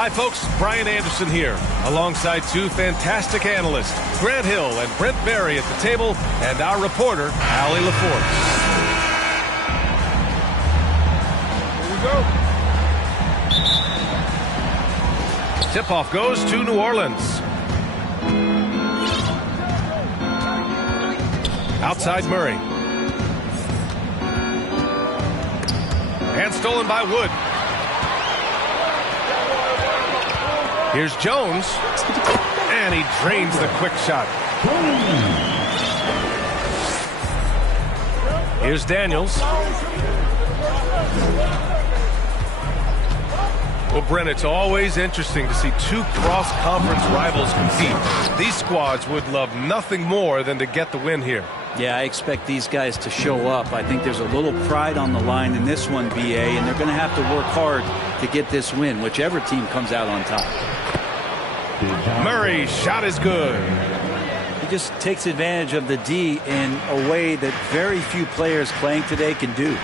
Hi, folks. Brian Anderson here, alongside two fantastic analysts, Grant Hill and Brent Barry at the table, and our reporter, Allie LaForce. Here we go. Tip-off goes to New Orleans. Outside Murray. And stolen by Wood. Here's Jones. And he drains the quick shot. Here's Daniels. Well, Brent, it's always interesting to see two cross-conference rivals compete. These squads would love nothing more than to get the win here. Yeah, I expect these guys to show up. I think there's a little pride on the line in this one, BA, and they're going to have to work hard to get this win, whichever team comes out on top. Murray's shot is good. He just takes advantage of the D in a way that very few players playing today can do.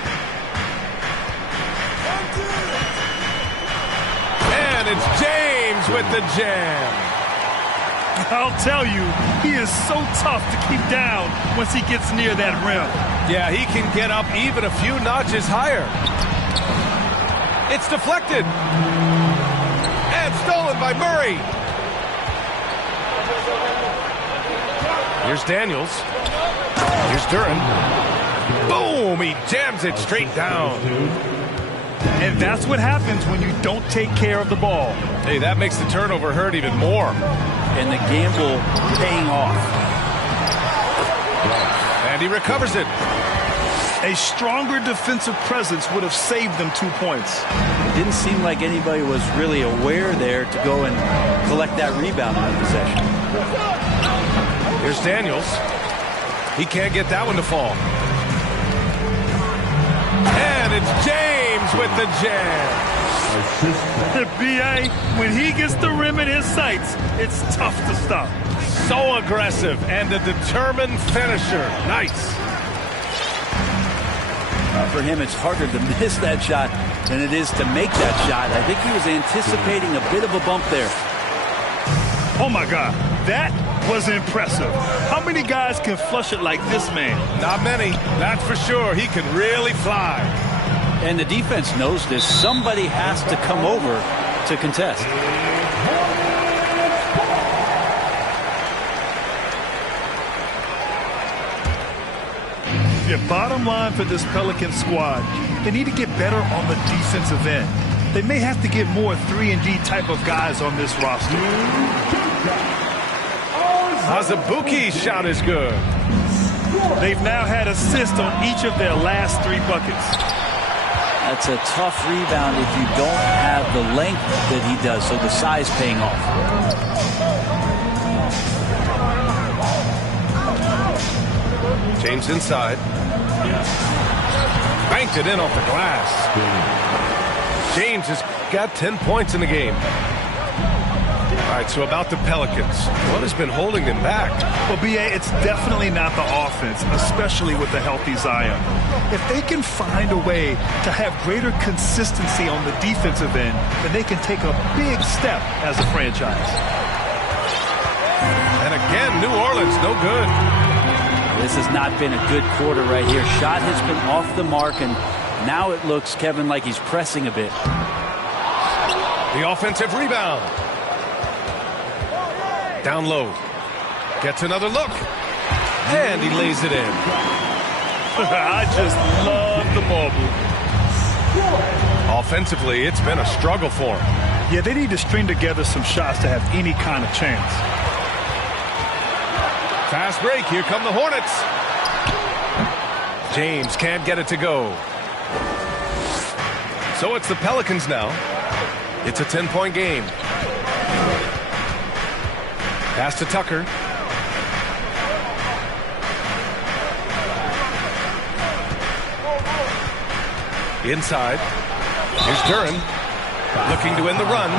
And it's James with the jam. I'll tell you, he is so tough to keep down once he gets near that rim. Yeah, he can get up even a few notches higher. It's deflected. And stolen by Murray. Here's Daniels. Here's Duren. Boom! He jams it straight down. And that's what happens when you don't take care of the ball. Hey, that makes the turnover hurt even more. And the gamble paying off. And he recovers it. A stronger defensive presence would have saved them 2 points. It didn't seem like anybody was really aware there to go and collect that rebound on possession. Here's Daniels. He can't get that one to fall. And it's James with the jam. B.A., when he gets the rim in his sights, it's tough to stop. So aggressive and a determined finisher. Nice. For him, it's harder to miss that shot than it is to make that shot. I think he was anticipating a bit of a bump there. Oh, my God. That was impressive. How many guys can flush it like this man? Not many. That's for sure. He can really fly. And the defense knows this. Somebody has to come over to contest. The bottom line for this Pelican squad, they need to get better on the defensive end. They may have to get more 3-and-D type of guys on this roster. Azubuike's shot is good. They've now had assists on each of their last 3 buckets. That's a tough rebound if you don't have the length that he does, so the size paying off. James inside. Banked it in off the glass. James has got 10 points in the game. All right, so about the Pelicans. What has been holding them back? Well, B.A., it's definitely not the offense, especially with the healthy Zion. If they can find a way to have greater consistency on the defensive end, then they can take a big step as a franchise. And again, New Orleans, no good. This has not been a good quarter right here. Shot has been off the mark, and now it looks, Kevin, like he's pressing a bit. The offensive rebound. Down low. Gets another look. And he lays it in. I just love the ball movement. Offensively, it's been a struggle for him. Yeah, they need to string together some shots to have any kind of chance. Fast break. Here come the Hornets. James can't get it to go. So it's the Pelicans now. It's a 10-point game. Pass to Tucker. Inside. Here's Duren. Looking to end the run.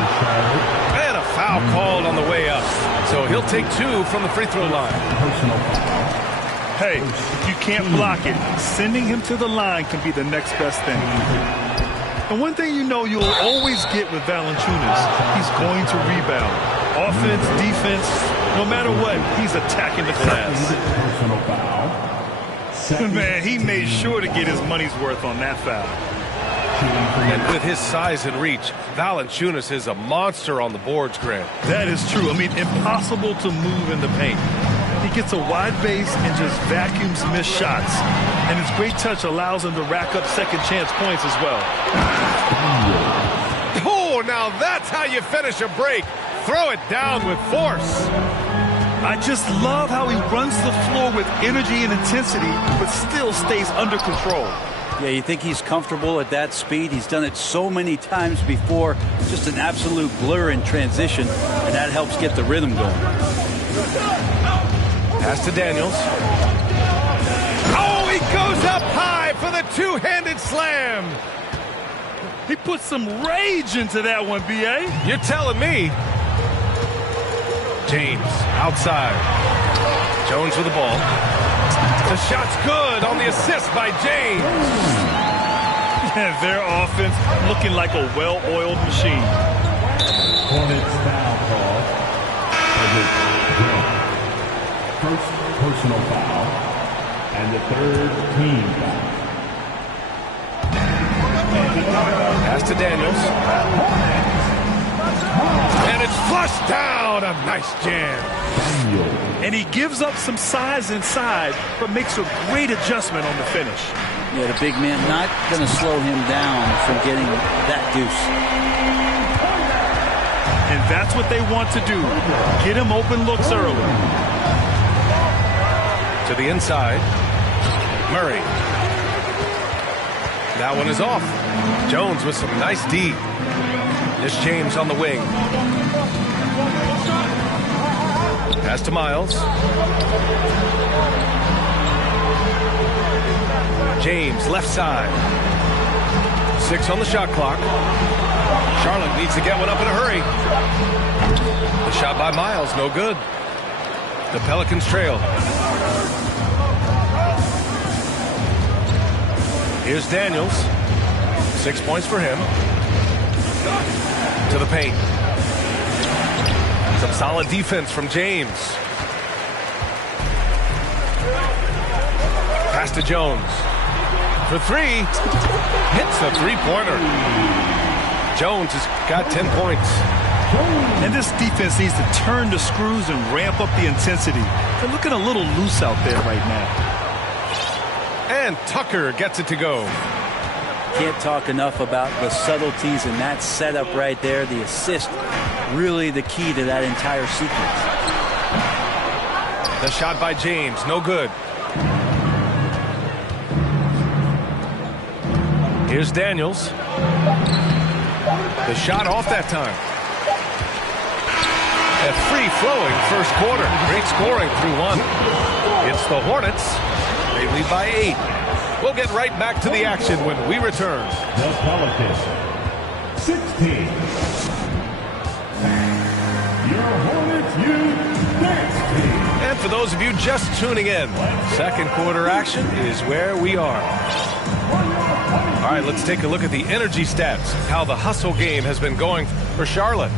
And a foul called on the way up. So he'll take 2 from the free throw line. Hey, if you can't block it, sending him to the line can be the next best thing. And one thing you know you'll always get with Valanciunas, he's going to rebound. Offense, defense, no matter what, he's attacking the glass. Man, he made sure to get his money's worth on that foul. And with his size and reach, Valanciunas is a monster on the boards, Grant. That is true. I mean, impossible to move in the paint. He gets a wide base and just vacuums missed shots. And his great touch allows him to rack up second chance points as well. Oh, now that's how you finish a break. Throw it down with force. I just love how he runs the floor with energy and intensity, but still stays under control. Yeah, you think he's comfortable at that speed. He's done it so many times before. Just an absolute blur in transition, and that helps get the rhythm going. Pass to Daniels. Oh, he goes up high for the two-handed slam. He put some rage into that one, B.A. You're telling me. James outside. Jones with the ball. The shot's good on the assist by James. And their offense looking like a well-oiled machine. Hornets foul call. First personal foul and the third team foul. Pass to Daniels. And it's flushed down. A nice jam. And he gives up some size inside, but makes a great adjustment on the finish. Yeah, the big man not going to slow him down from getting that deuce. And that's what they want to do. Get him open looks early. To the inside. Murray. That one is off. Jones with some nice D. This James on the wing. Pass to Miles. James, left side. 6 on the shot clock. Charlotte needs to get one up in a hurry. The shot by Miles, no good. The Pelicans trail. Here's Daniels. 6 points for him. To the paint. Some solid defense from James. Pass to Jones. For 3. Hits the three-pointer. Jones has got 10 points. And this defense needs to turn the screws and ramp up the intensity. They're looking a little loose out there right now. And Tucker gets it to go. Can't talk enough about the subtleties in that setup right there. The assist, really the key to that entire sequence. The shot by James, no good. Here's Daniels. The shot off that time. A free-flowing first quarter. Great scoring through 1. It's the Hornets. They lead by 8. We'll get right back to the action when we return. The Pelicans, 16. Your Hornets Youth Dance Team. And for those of you just tuning in, second quarter action is where we are. All right, let's take a look at the energy stats, how the hustle game has been going for Charlotte.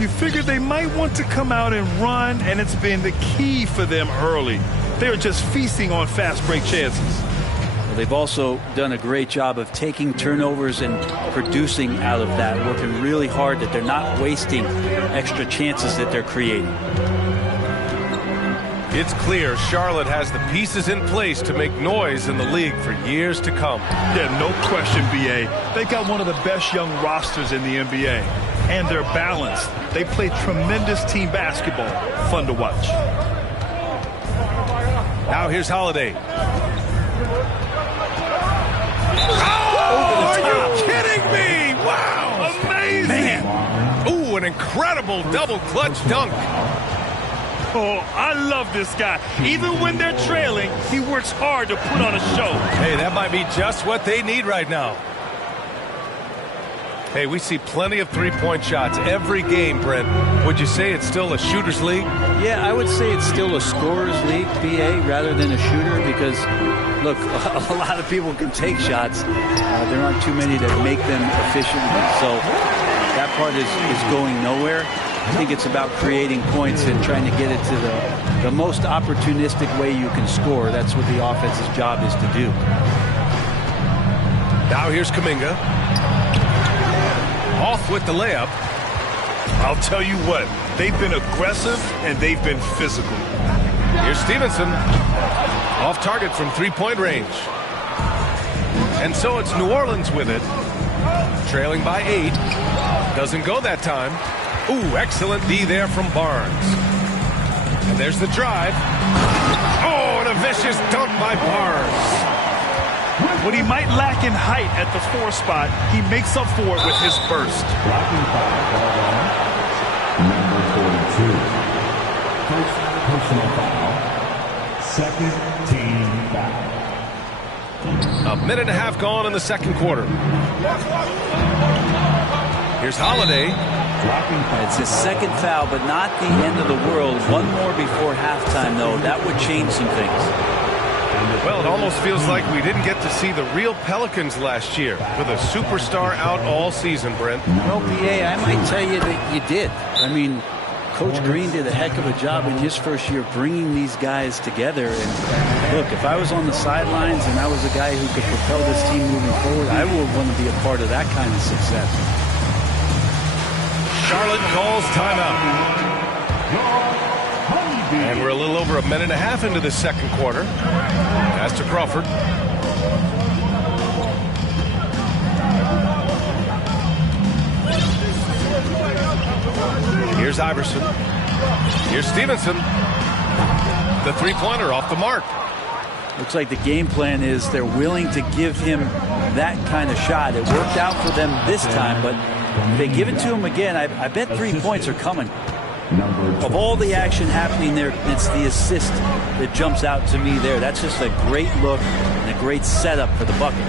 You figured they might want to come out and run, and it's been the key for them early. They're just feasting on fast break chances. They've also done a great job of taking turnovers and producing out of that, working really hard that they're not wasting extra chances that they're creating. It's clear Charlotte has the pieces in place to make noise in the league for years to come. Yeah, no question, B.A. They've got one of the best young rosters in the NBA. And they're balanced. They play tremendous team basketball. Fun to watch. Now here's Holiday. Oh, are you kidding me? Wow. Amazing. Man. Ooh, an incredible double clutch dunk. Oh, I love this guy. Even when they're trailing, he works hard to put on a show. Hey, that might be just what they need right now. Hey, we see plenty of three-point shots every game, Brent. Would you say it's still a shooter's league? Yeah, I would say it's still a scorer's league, BA, rather than a shooter because, look, a lot of people can take shots. There aren't too many that make them efficiently. So that part is going nowhere. I think it's about creating points and trying to get it to the most opportunistic way you can score. That's what the offense's job is to do. Now here's Kuminga. Off with the layup. I'll tell you what, they've been aggressive and they've been physical. Here's Stevenson. Off target from three-point range. And so it's New Orleans with it. Trailing by 8. Doesn't go that time. Ooh, excellent D there from Barnes. And there's the drive. Oh, and a vicious dunk by Barnes. What he might lack in height at the 4 spot, he makes up for it with his burst. Blocking foul, number 42. First personal foul. Second team foul. A minute and a half gone in the second quarter. Here's Holiday. It's his second foul, but not the end of the world. One more before halftime, though. That would change some things. Well, it almost feels like we didn't get to see the real Pelicans last year with a superstar out all season, Brent. Well, BA, I might tell you that you did. I mean, Coach Green did a heck of a job in his first year bringing these guys together. And look, if I was on the sidelines and I was a guy who could propel this team moving forward, I would want to be a part of that kind of success. Charlotte calls timeout. And we're a little over a minute and a half into the second quarter. Pass to Crawford. Here's Iverson. Here's Stevenson. The three-pointer off the mark. Looks like the game plan is they're willing to give him that kind of shot. It worked out for them this time, but if they give it to him again, I bet 3 points are coming. Of all the action happening there, it's the assist that jumps out to me there. That's just a great look and a great setup for the bucket.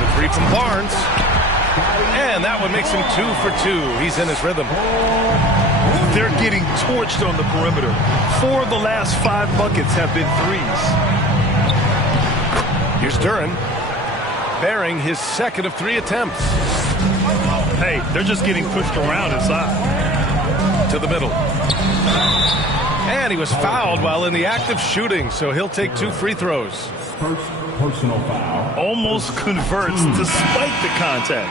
The three from Barnes. And that one makes him 2 for 2. He's in his rhythm. They're getting torched on the perimeter. 4 of the last 5 buckets have been threes. Here's Duren, bearing his second of 3 attempts. Hey, they're just getting pushed around inside. To the middle. And he was fouled while in the act of shooting, so he'll take 2 free throws. First personal foul. Almost converts despite the contact.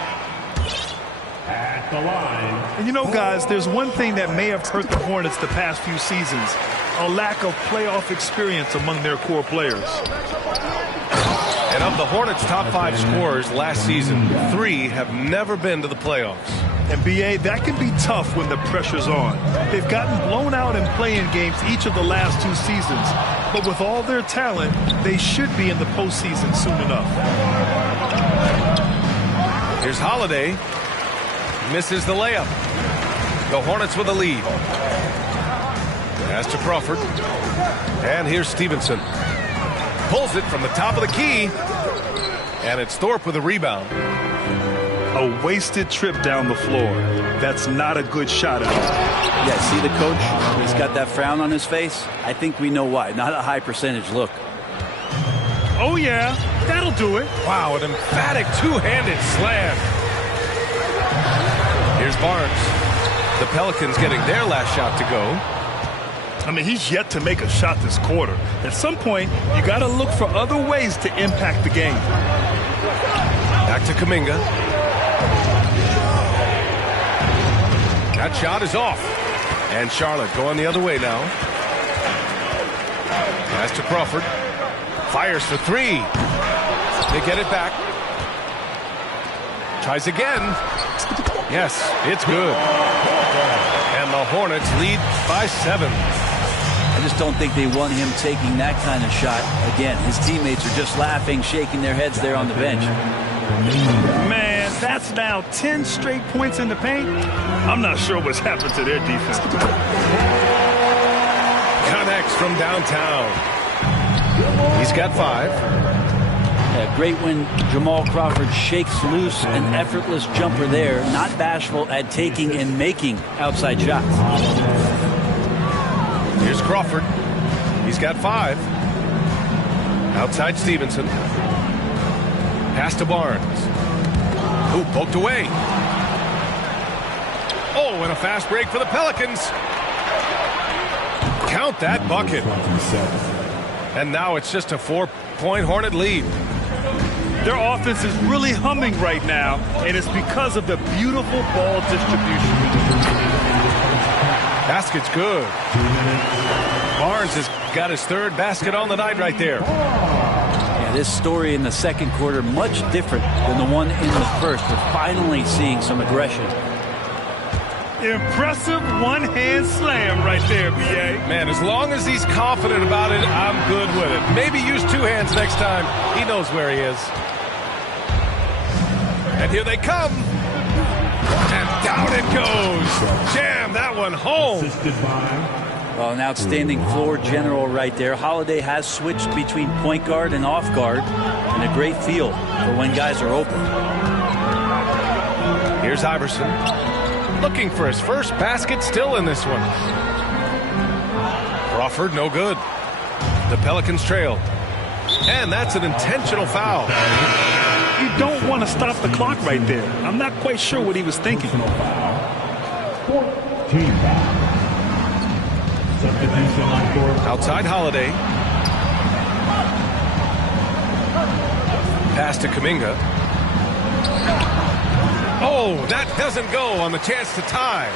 At the line. And you know, guys, there's one thing that may have hurt the Hornets the past few seasons. A lack of playoff experience among their core players. And of the Hornets' top 5 scorers last season, 3 have never been to the playoffs. And BA, that can be tough when the pressure's on. They've gotten blown out in play-in games each of the last 2 seasons. But with all their talent, they should be in the postseason soon enough. Here's Holiday. Misses the layup. The Hornets with a lead. Pass to Crawford. And here's Stevenson. Pulls it from the top of the key. And it's Thorpe with a rebound. A wasted trip down the floor. That's not a good shot at all. Yeah, see the coach? He's got that frown on his face. I think we know why. Not a high percentage look. Oh, yeah. That'll do it. Wow, an emphatic two-handed slam. Here's Barnes. The Pelicans getting their last shot to go. I mean, he's yet to make a shot this quarter. At some point, you got to look for other ways to impact the game. Back to Kuminga. That shot is off. And Charlotte going the other way now. Pass to Crawford. Fires for 3. They get it back. Tries again. Yes, it's good. And the Hornets lead by 7. I just don't think they want him taking that kind of shot again. His teammates are just laughing, shaking their heads there on the bench. Man, that's now 10 straight points in the paint. I'm not sure what's happened to their defense. Connects from downtown. He's got 5. Great when Jamal Crawford shakes loose an effortless jumper there, not bashful at taking and making outside shots. Here's Crawford. He's got 5. Outside Stevenson. Pass to Barnes. Who poked away. Oh, and a fast break for the Pelicans. Count that bucket. And now it's just a 4-point Hornet lead. Their offense is really humming right now, and it's because of the beautiful ball distribution. Basket's good. Barnes has got his 3rd basket on the night right there. Yeah, this story in the second quarter much different than the one in the first. We're finally seeing some aggression. Impressive one-hand slam right there, B.A. Man, as long as he's confident about it, I'm good with it. Maybe use 2 hands next time. He knows where he is. And here they come. And down it goes. Jam that one home. Well, an outstanding floor general right there. Holiday has switched between point guard and off guard, and a great feel for when guys are open. Here's Iverson. Looking for his first basket, still in this one. Crawford, no good. The Pelicans trail. And that's an intentional foul. You don't want to stop the clock right there. I'm not quite sure what he was thinking. 14 foul. Substitution on court. Outside Holiday. Pass to Kuminga. Oh, that doesn't go on the chance to tie.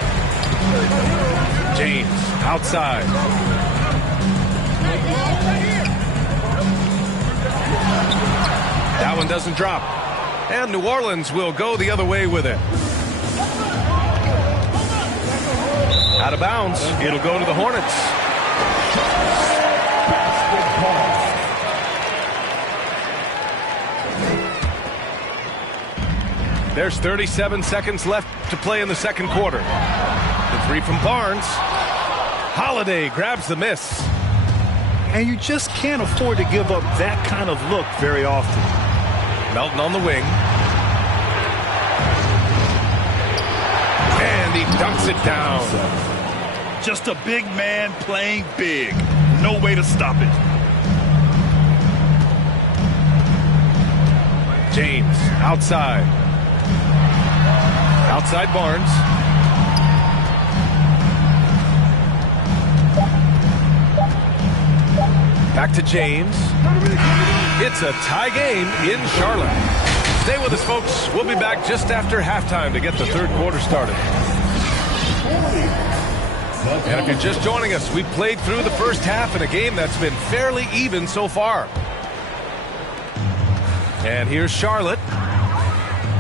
James outside. That one doesn't drop. And New Orleans will go the other way with it. Out of bounds. It'll go to the Hornets. There's 37 seconds left to play in the second quarter. The 3 from Barnes. Holiday grabs the miss. And you just can't afford to give up that kind of look very often. Melton on the wing. And he dunks it down. Just a big man playing big. No way to stop it. James outside. Outside Barnes. Back to James. It's a tie game in Charlotte. Stay with us, folks. We'll be back just after halftime to get the third quarter started. And if you're just joining us, we played through the first half in a game that's been fairly even so far. And here's Charlotte.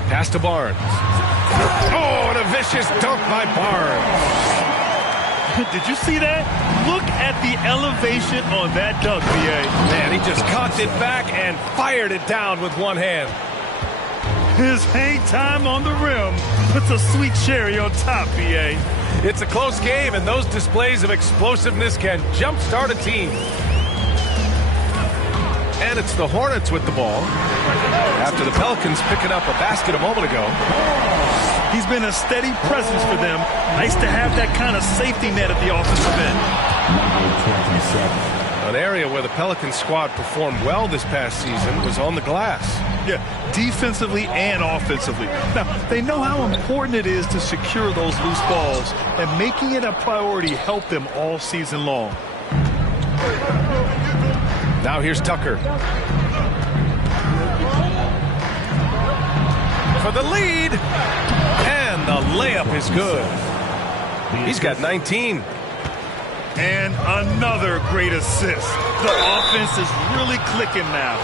Pass to Barnes. Oh, and a vicious dunk by Barnes. Did you see that? Look at the elevation on that dunk, B.A. Man, he just cocked it back and fired it down with one hand. His hang time on the rim puts a sweet cherry on top, B.A. It's a close game, and those displays of explosiveness can jumpstart a team. And it's the Hornets with the ball after the Pelicans picking up a basket a moment ago. He's been a steady presence for them. Nice to have that kind of safety net at the offensive end. An area where the Pelicans squad performed well this past season was on the glass. Yeah, defensively and offensively. Now, they know how important it is to secure those loose balls, and making it a priority helped them all season long. Now here's Tucker. For the lead. And the layup is good. He's got 19. And another great assist. The offense is really clicking now.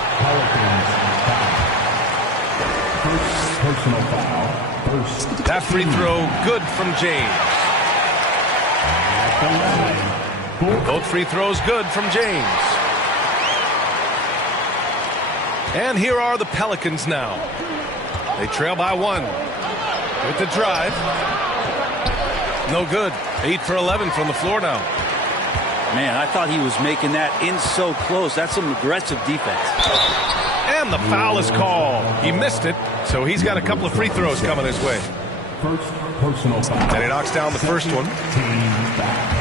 Personal foul. That free throw good from James. Both free throws good from James. And here are the Pelicans now. They trail by 1. With the drive. No good. 8 for 11 from the floor now. Man, I thought he was making that in so close. That's some aggressive defense. And the foul is called. He missed it, so he's got a couple of free throws coming his way. First personal foul. And he knocks down the first one. Team foul.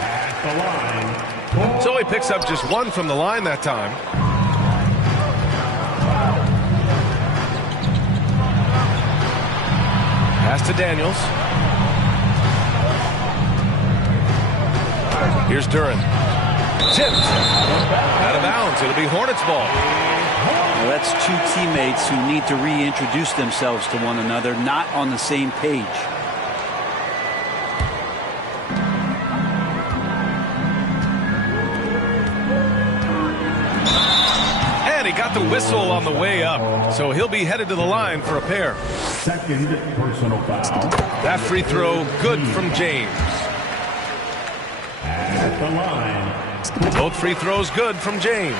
At the line. So he picks up just one from the line that time. Pass to Daniels. Here's Duren. Tipped. Out of bounds. It'll be Hornets ball. Well, that's two teammates who need to reintroduce themselves to one another, not on the same page. And he got the whistle on the way up, so he'll be headed to the line for a pair. Second personal foul. That free throw good from James. At the line. Both free throws good from James.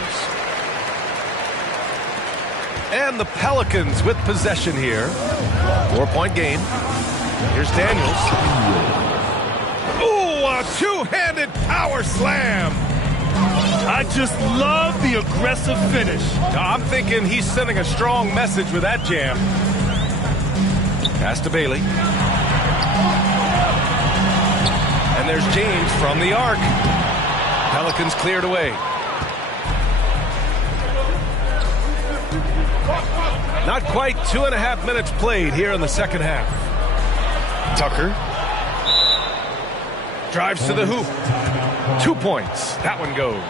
And the Pelicans with possession here. 4-point game. Here's Daniels. Ooh, a two-handed power slam. I just love the aggressive finish. I'm thinking he's sending a strong message with that jam. Pass to Bailey. And there's James from the arc. Pelicans cleared away. Not quite 2.5 minutes played here in the second half. Tucker drives to the hoop. 2 points. That one goes.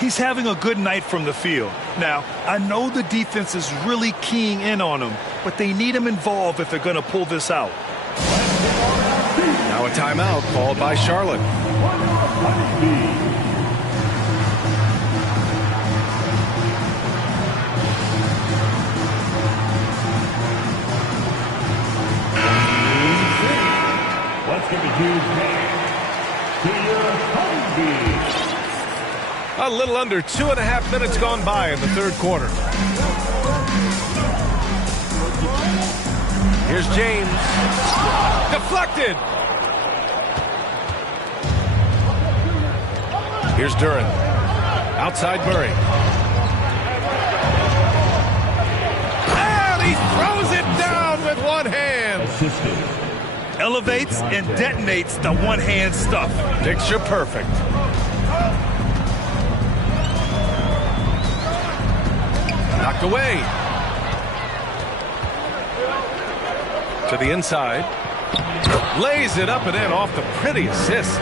He's having a good night from the field. Now, I know the defense is really keying in on him, but they need him involved if they're going to pull this out. Now a timeout called by Charlotte. Let's give a huge hand to your Humvees. A little under 2.5 minutes gone by in the third quarter. Here's James. Deflected. Here's Duren. Outside Murray. And he throws it down with one hand. Assisted. Elevates and detonates the one-hand stuff. Picture perfect. Knocked away. To the inside. Lays it up and in off the pretty assist.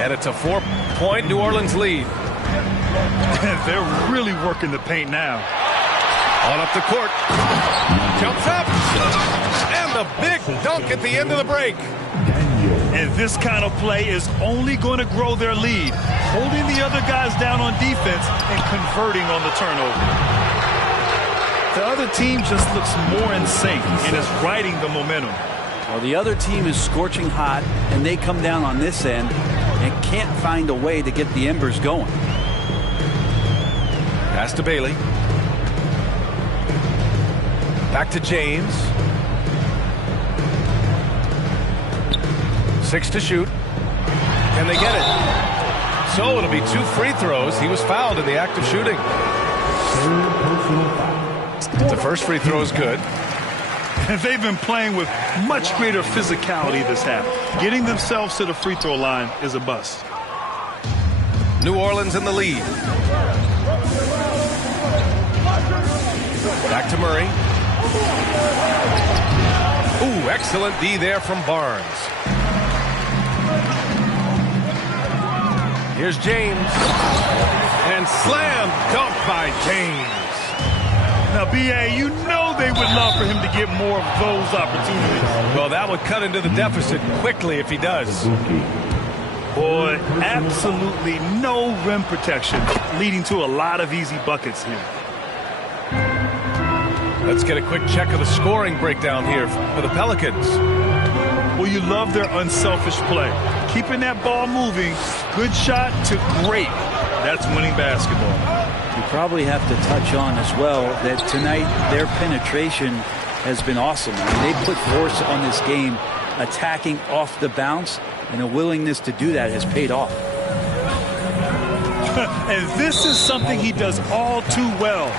And it's a 4-point New Orleans lead. They're really working the paint now. On up the court. Jumps up. And the big dunk at the end of the break. And this kind of play is only going to grow their lead, holding the other guys down on defense and converting on the turnover. The other team just looks more in sync and is riding the momentum. Well, the other team is scorching hot, and they come down on this end and can't find a way to get the embers going. Pass to Bailey. Back to James. 6 to shoot. Can they get it? So it'll be 2 free throws. He was fouled in the act of shooting. The first free throw is good. And they've been playing with much greater physicality this half. Getting themselves to the free throw line is a bust. New Orleans in the lead. Back to Murray. Ooh, excellent D there from Barnes. Here's James. And slam dunk by James. Now, B.A., you know they would love for him to get more of those opportunities. Well, that would cut into the deficit quickly if he does. Boy, absolutely no rim protection, leading to a lot of easy buckets here. Let's get a quick check of the scoring breakdown here for the Pelicans. Well, you love their unselfish play. Keeping that ball moving, good shot to great. That's winning basketball. You probably have to touch on as well that tonight their penetration has been awesome. I mean, they put force on this game, attacking off the bounce, and a willingness to do that has paid off. And this is something he does all too well.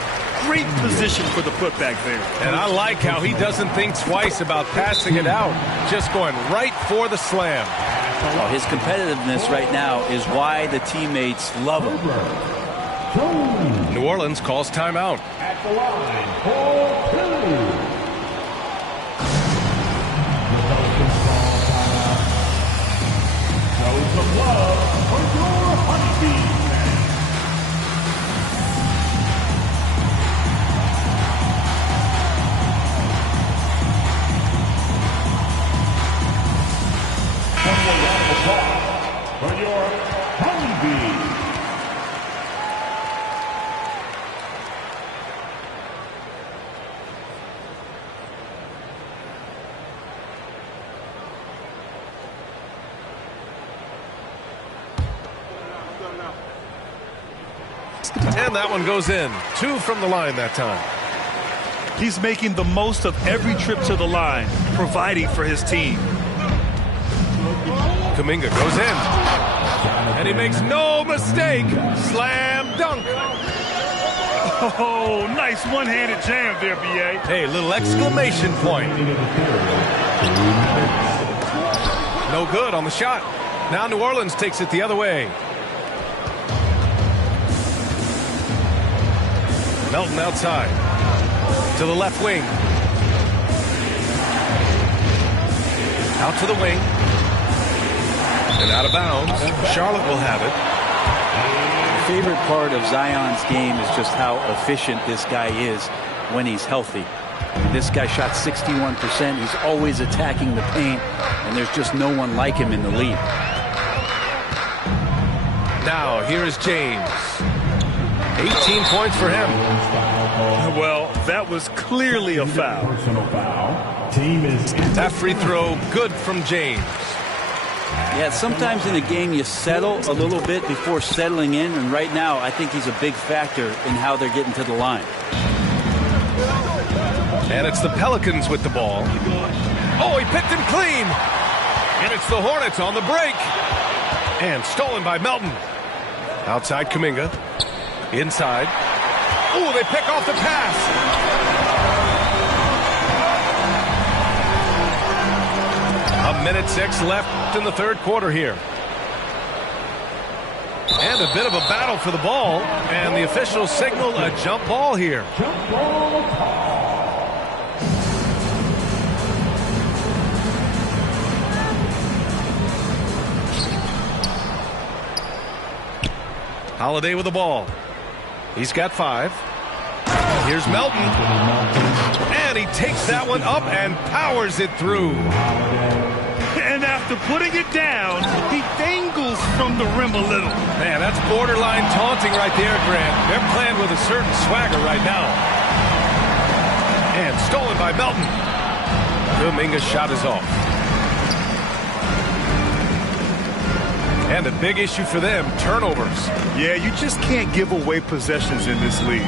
Great position for the putback there. And I like how he doesn't think twice about passing it out, just going right for the slam. Oh, his competitiveness right now is why the teammates love him. New Orleans calls timeout. At the line for two. The Pelicans call timeout. Show some love for your Honeybees fans. One more round of applause for your Honeybees. And that one goes in. 2 from the line that time. He's making the most of every trip to the line, providing for his team. Kuminga goes in. And he makes no mistake. Slam dunk. Oh, nice one-handed jam there, B.A. Hey, little exclamation point. No good on the shot. Now New Orleans takes it the other way. Melton outside. To the left wing. Out to the wing. And out of bounds. Charlotte will have it. My favorite part of Zion's game is just how efficient this guy is when he's healthy. This guy shot 61%. He's always attacking the paint, and there's just no one like him in the league. Now, here is James. 18 points for him. Well, that was clearly a foul. Personal foul. Team is That free throw, good from James. Yeah, sometimes in a game you settle a little bit before settling in, and right now I think he's a big factor in how they're getting to the line. And it's the Pelicans with the ball. Oh, he picked him clean. And it's the Hornets on the break. And stolen by Melton. Outside Kuminga. Inside. Oh, they pick off the pass. A minute 6 left in the third quarter here. And a bit of a battle for the ball. And the officials signal a jump ball here. jump ball call. Holiday with the ball. He's got 5. Here's Melton. And he takes that one up and powers it through. And after putting it down, he dangles from the rim a little. Man, that's borderline taunting right there, Grant. They're playing with a certain swagger right now. And stolen by Melton. Kuminga's shot is off. And a big issue for them, turnovers. Yeah, you just can't give away possessions in this league.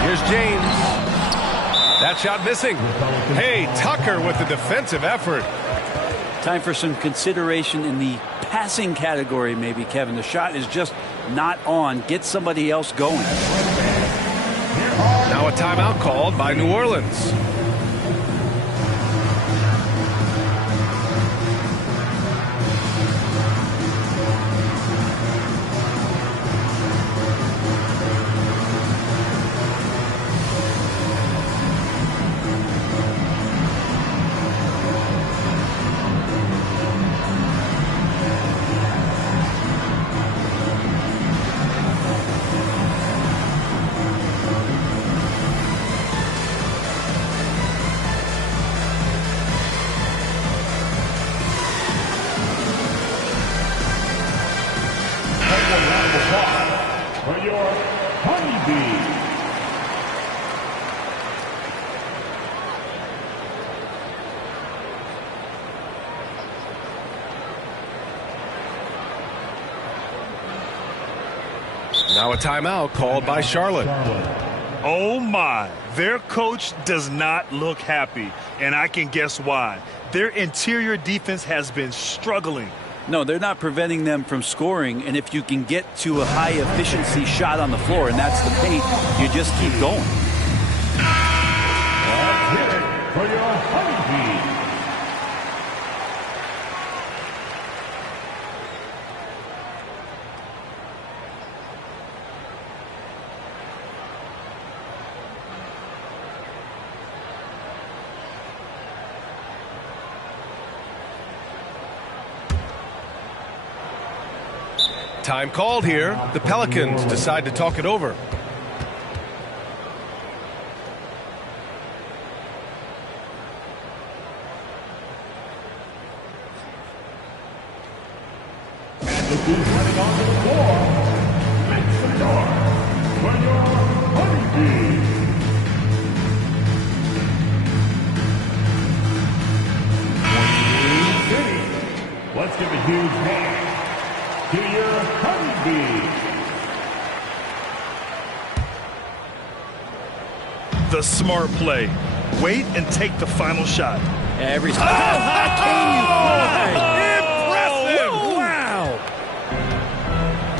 Here's James. That shot missing. Hey, Tucker with the defensive effort. Time for some consideration in the passing category, maybe, Kevin. The shot is just not on. Get somebody else going. Now a timeout called by New Orleans. For your Honeybees. Now a timeout called by Charlotte. Oh my, their coach does not look happy, and I can guess why. Their interior defense has been struggling. No, they're not preventing them from scoring. And if you can get to a high efficiency shot on the floor, and that's the paint, you just keep going. Let's hit it for your Honeybee. Time called here. The Pelicans decide to talk it over. And the who's running onto the floor makes the door for your Honeybee. City. Let's give a huge hand to your Honeybee. The smart play. Wait and take the final shot. Every how high can you fly? Impressive! Wow!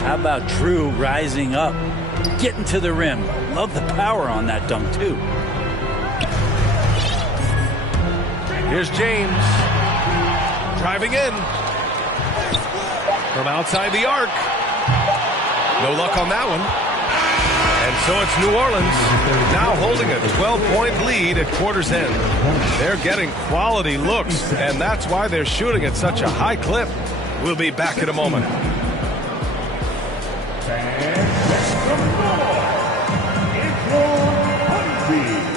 How about Drew rising up, getting to the rim? Love the power on that dunk, too. Here's James. Driving in. From outside the arc. No luck on that one. And so it's New Orleans now holding a 12-point lead at quarter's end. They're getting quality looks, and that's why they're shooting at such a high clip. We'll be back in a moment.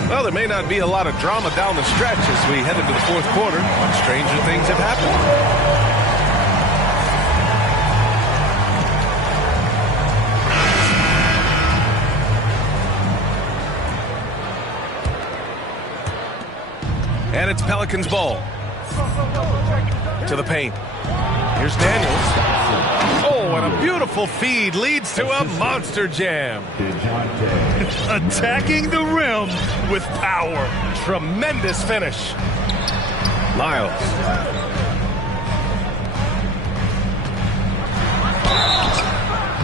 Well, there may not be a lot of drama down the stretch as we head into the fourth quarter, but stranger things have happened. And it's Pelicans ball. To the paint. Here's Daniels. Oh, and a beautiful feed leads to a monster jam. Attacking the rim with power. Tremendous finish. Miles.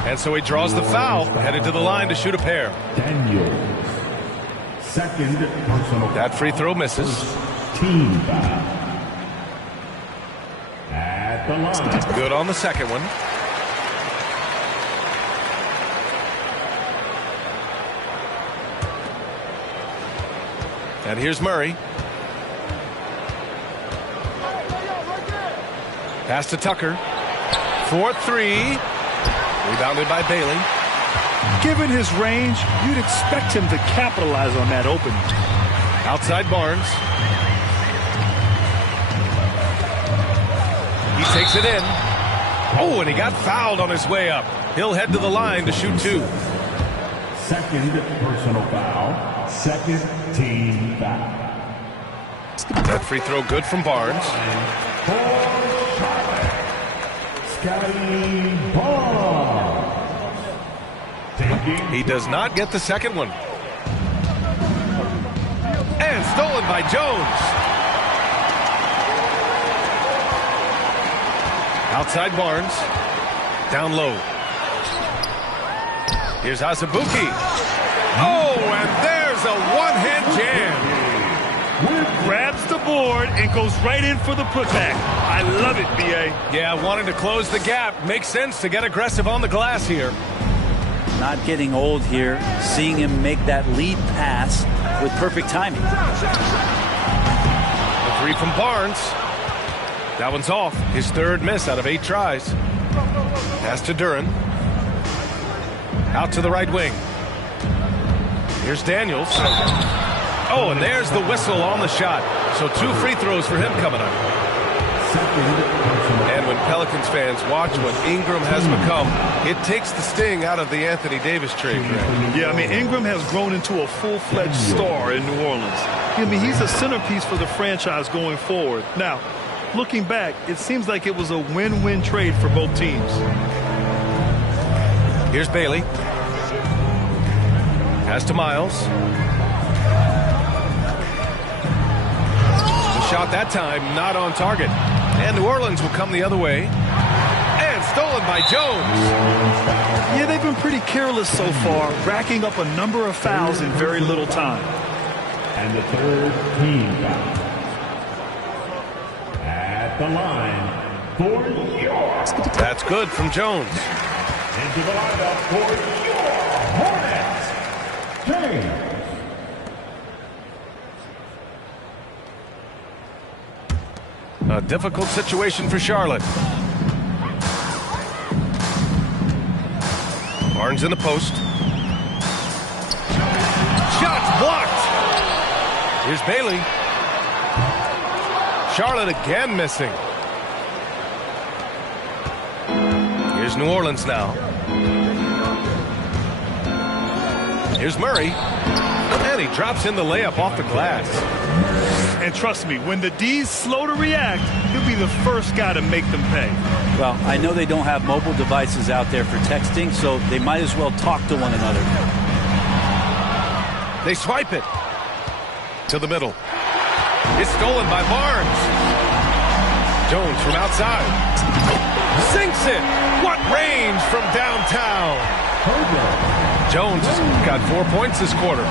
And so he draws the foul, headed to the line to shoot a pair. Daniels. Second personal. That free throw misses. Team foul. At the line. Good on the second one. And here's Murray. Pass to Tucker. 4-3. Rebounded by Bailey. Given his range, you'd expect him to capitalize on that opening. Outside Barnes. He takes it in. Oh, and he got fouled on his way up. He'll head to the line to shoot two. Second personal foul. Second team foul. That free throw good from Barnes. For Charlotte, Scotty Barnes. Taking. He does not get the second one. And stolen by Jones. Outside Barnes. Down low. Here's Azubuike. Oh, and there's a one-hand jam. Grabs the board and goes right in for the putback. I love it, B.A. Yeah, wanting to close the gap. Makes sense to get aggressive on the glass here. Not getting old here. Seeing him make that lead pass with perfect timing. A three from Barnes. That one's off. His third miss out of 8 tries. Pass to Duren. Out to the right wing. Here's Daniels. Oh, and there's the whistle on the shot. So 2 free throws for him coming up. And when Pelicans fans watch what Ingram has become, it takes the sting out of the Anthony Davis trade. Yeah, I mean, Ingram has grown into a full-fledged star in New Orleans. I mean, he's a centerpiece for the franchise going forward. Now, looking back, it seems like it was a win-win trade for both teams. Here's Bailey. Pass to Miles. The shot that time not on target. And New Orleans will come the other way. And stolen by Jones. Yeah, they've been pretty careless so far, racking up a number of fouls in very little time. And the third team foul. At the line for your... That's good from Jones. Into the lineup for your Hornets, James. A difficult situation for Charlotte. Barnes in the post. Shots blocked. Here's Bailey. Charlotte again missing. Here's New Orleans now. Here's Murray. And he drops in the layup off the glass. And trust me, when the D's slow to react, he'll be the first guy to make them pay. Well, I know they don't have mobile devices out there for texting, so they might as well talk to one another. They swipe it to the middle. It's stolen by Barnes. Jones from outside. Sinks it. What range from downtown. Jones has got 4 points this quarter.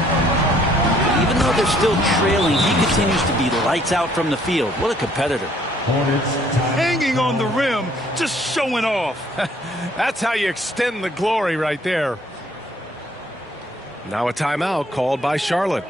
Even though they're still trailing, he continues to be lights out from the field. What a competitor. Hanging on the rim, just showing off. That's how you extend the glory right there. Now a timeout called by Charlotte.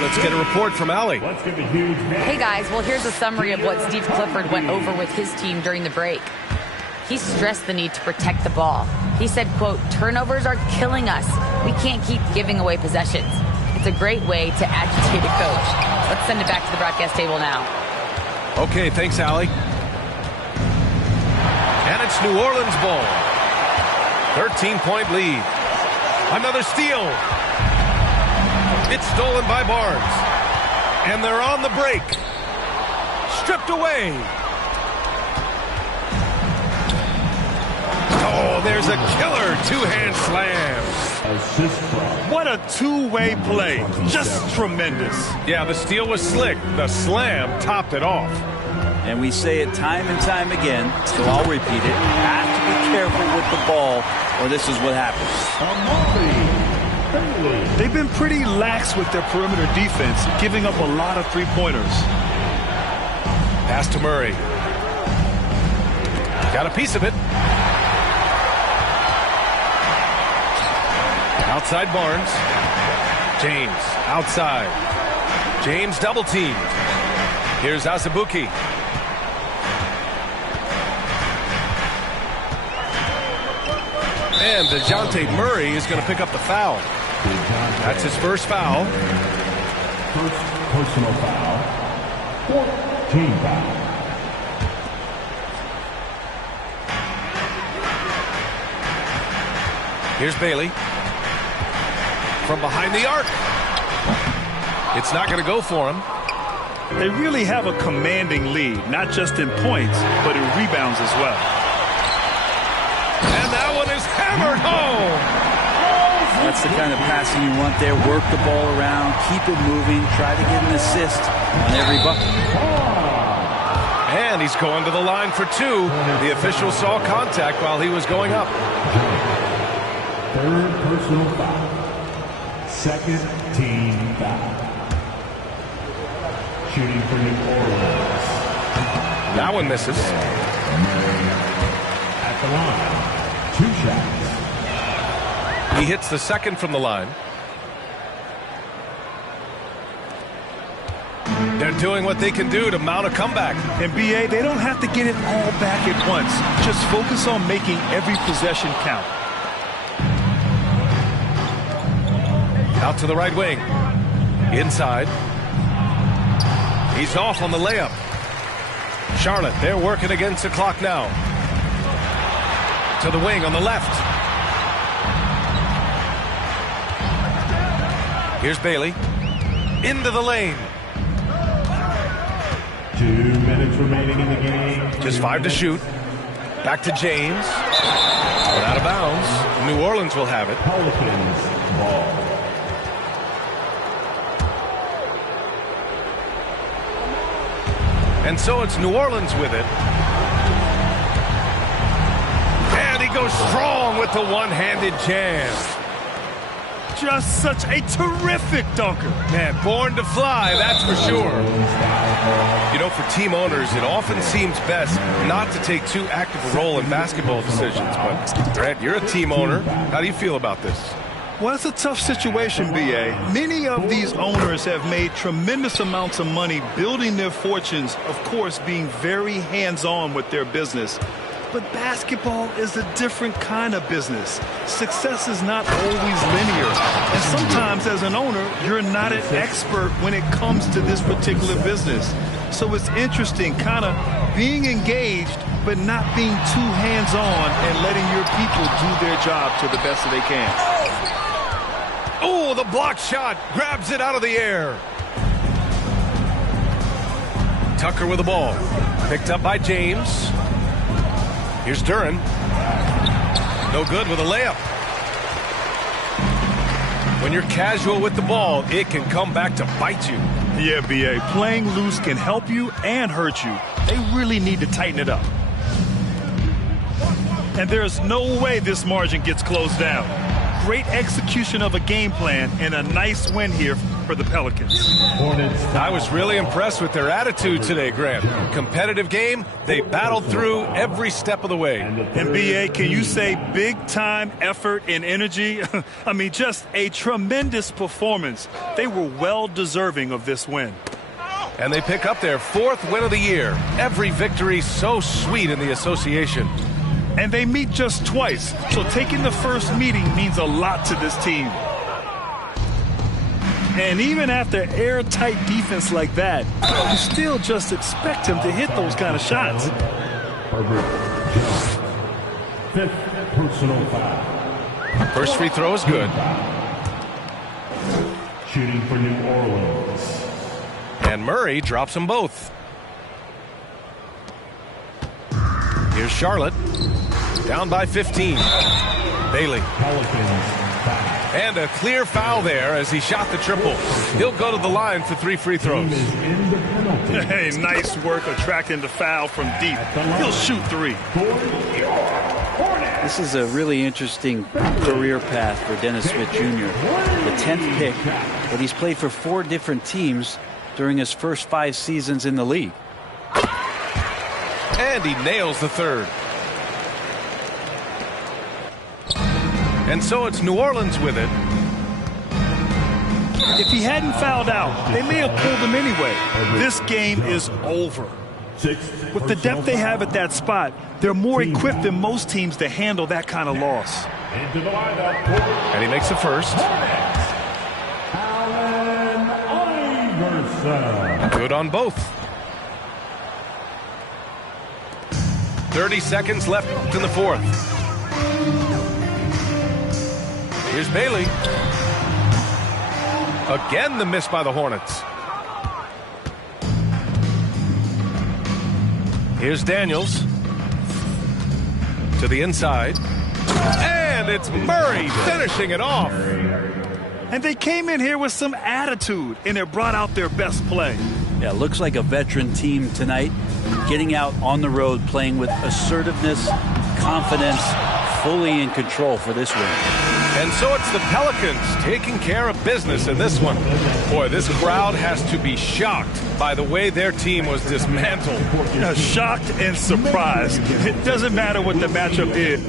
Let's get a report from Allie. Hey guys, well here's a summary of what Steve Clifford went over with his team during the break. He stressed the need to protect the ball. He said, quote, turnovers are killing us. We can't keep giving away possessions. It's a great way to agitate a coach. Let's send it back to the broadcast table now. Okay, thanks, Allie. And it's New Orleans ball. 13-point lead. Another steal. It's stolen by Barnes. And they're on the break. Stripped away. Oh, there's a killer two-hand slam. What a two-way play. Just tremendous. Yeah, the steal was slick. The slam topped it off. And we say it time and time again, so I'll repeat it. Have to be careful with the ball, or this is what happens. They've been pretty lax with their perimeter defense, giving up a lot of three-pointers. Pass to Murray. Got a piece of it. Outside Barnes. James outside. James double teamed. Here's Azubuike. And DeJounte Murray is going to pick up the foul. That's his first foul. First personal foul. 14 foul. Here's Bailey. From behind the arc. It's not going to go for him. They really have a commanding lead, not just in points, but in rebounds as well. And that one is hammered home. That's the kind of passing you want there. Work the ball around, keep it moving, try to get an assist on every bucket. And he's going to the line for two. The official saw contact while he was going up. Third personal foul. Second team foul. Shooting for New Orleans. That one misses. At the line. 2 shots. He hits the second from the line. They're doing what they can do to mount a comeback. In BA, they don't have to get it all back at once. Just focus on making every possession count. Out to the right wing. Inside. He's off on the layup. Charlotte, they're working against the clock now. To the wing on the left. Here's Bailey. Into the lane. 2 minutes remaining in the game. Just 5 to shoot. Back to James. But out of bounds. New Orleans will have it. Pelicans ball. And so it's New Orleans with it. And he goes strong with the one-handed jam. Just such a terrific dunker. Man, born to fly, that's for sure. You know, for team owners, it often seems best not to take too active a role in basketball decisions. But, Grant, you're a team owner. How do you feel about this? Well, it's a tough situation, B.A. Many of these owners have made tremendous amounts of money building their fortunes, of course, being very hands-on with their business. But basketball is a different kind of business. Success is not always linear. And sometimes as an owner, you're not an expert when it comes to this particular business. So it's interesting kind of being engaged, but not being too hands-on and letting your people do their job to the best that they can. Oh, the block shot grabs it out of the air. Tucker with the ball. Picked up by James. Here's Duren. No good with a layup. When you're casual with the ball, it can come back to bite you. Yeah, B.A. Playing loose can help you and hurt you. They really need to tighten it up. And there's no way this margin gets closed down. Great execution of a game plan and a nice win here for the Pelicans. I was really impressed with their attitude today, Grant. Competitive game, they battled through every step of the way. And B.A., can you say big-time effort and energy? I mean, just a tremendous performance. They were well-deserving of this win. And they pick up their 4th win of the year. Every victory so sweet in the association. And they meet just twice, so taking the first meeting means a lot to this team. And even after airtight defense like that, you still just expect him to hit those kind of shots. Fifth personal foul. First free throw is good. Shooting for New Orleans. And Murray drops them both. Here's Charlotte. Down by 15. Bailey. And a clear foul there as he shot the triple. He'll go to the line for 3 free throws. Hey, nice work attracting the foul from deep. He'll shoot 3. This is a really interesting career path for Dennis Smith Jr. The 10th pick, but he's played for 4 different teams during his first 5 seasons in the league. And he nails the 3rd. And so it's New Orleans with it. If he hadn't fouled out, they may have pulled him anyway. This game is over. With the depth they have at that spot, they're more equipped than most teams to handle that kind of loss. And he makes the first. Good on both. 30 seconds left in the 4th. Here's Bailey. Again, the miss by the Hornets. Here's Daniels. To the inside. And it's Murray finishing it off. And they came in here with some attitude, and it brought out their best play. Yeah, looks like a veteran team tonight. Getting out on the road, playing with assertiveness, confidence, fully in control for this win. And so it's the Pelicans taking care of business in this one. Boy, this crowd has to be shocked by the way their team was dismantled. Shocked and surprised. It doesn't matter what the matchup is.